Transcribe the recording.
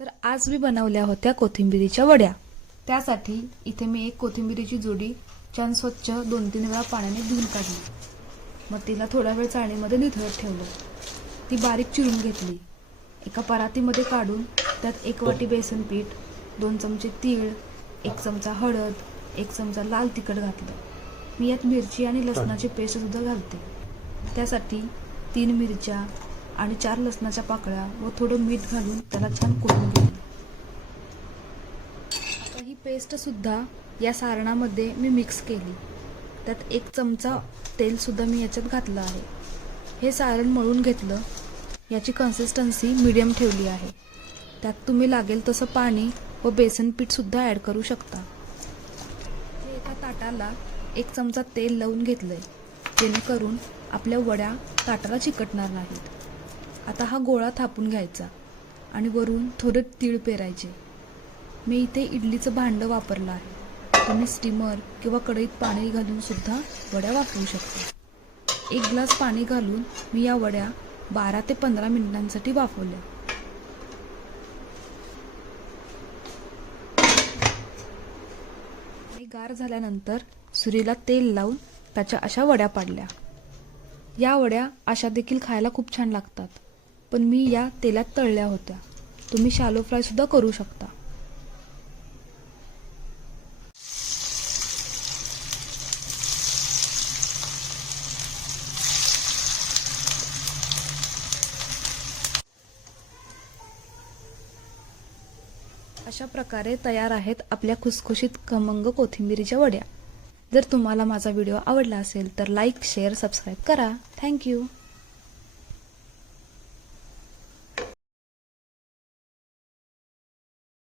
तर आज मी बनवल्या होत्या कोथिंबिरीच्या वड्या। त्यासाठी इथे मी एक कोथिंबिरीची जोडी छान स्वच्छ 2-3 वेळा पाण्याने धुवून काढली। मग तिला थोडा वेळ चाळणीमध्ये निथळत ठेवलं। ती बारीक चिरून घेतली। एका परातीमध्ये काढून त्यात 1 वाटी बेसन पीठ, 2 चमचे तीळ, 1 चमचा हळद, 1 चमचा लाल तिखट घातलं। मी यात मिरची आणि लसणाची पेस्ट सुद्धा घालते। त्यासाठी 3 मिरच्या आणि 4 लसणाच्या पाकळ्या व थोडं मीठ घालून त्याला छान कुटून घेतलं। आता ही पेस्ट सुद्धा या सारणामध्ये मी मिक्स केली। त्यात 1 चमचा तेल सुद्धा मी याच्यात घातलं आहे। हे सारण मळून घेतलं। याची कन्सिस्टन्सी मीडियम ठेवली आहे। त्यात तुम्ही लागेल तसं पाणी व बेसन पीठ सुद्धा ॲड करू शकता। एका ताटाला 1 चमचा तेल लावून घेतलंय, जेणेकरून आपल्या वड्या ताटाला चिकटणार नाहीत। आता हा गोळा थापून घ्यायचा आणि वरून थोडे तीळ पेरायचे। मी इथे इडलीचं भांडं वापरलं आहे। तुम्ही स्टीमर किंवा कढईत पाणी घालून सुद्धा वड्या वाफवू शकता। 1 ग्लास पाणी घालून मी या वड्या 12 ते 15 मिनिटांसाठी वाफवल्या। गार झाल्यानंतर सुरीला तेल लावून त्याच्या अशा वड्या पाडल्या। या वड्या अशा देखील खायला खूप छान लागतात, पण मी या तेलात तळल्या होत्या। तुम्ही शॅलो फ्राय सुद्धा करू शकता। अशा प्रकारे तयार आहेत आपल्या खुसखुशीत खमंग कोथिंबीरीच्या वड्या। जर तुम्हाला माझा व्हिडिओ आवडला असेल तर लाईक, शेअर, सबस्क्राईब करा। थँक्यू।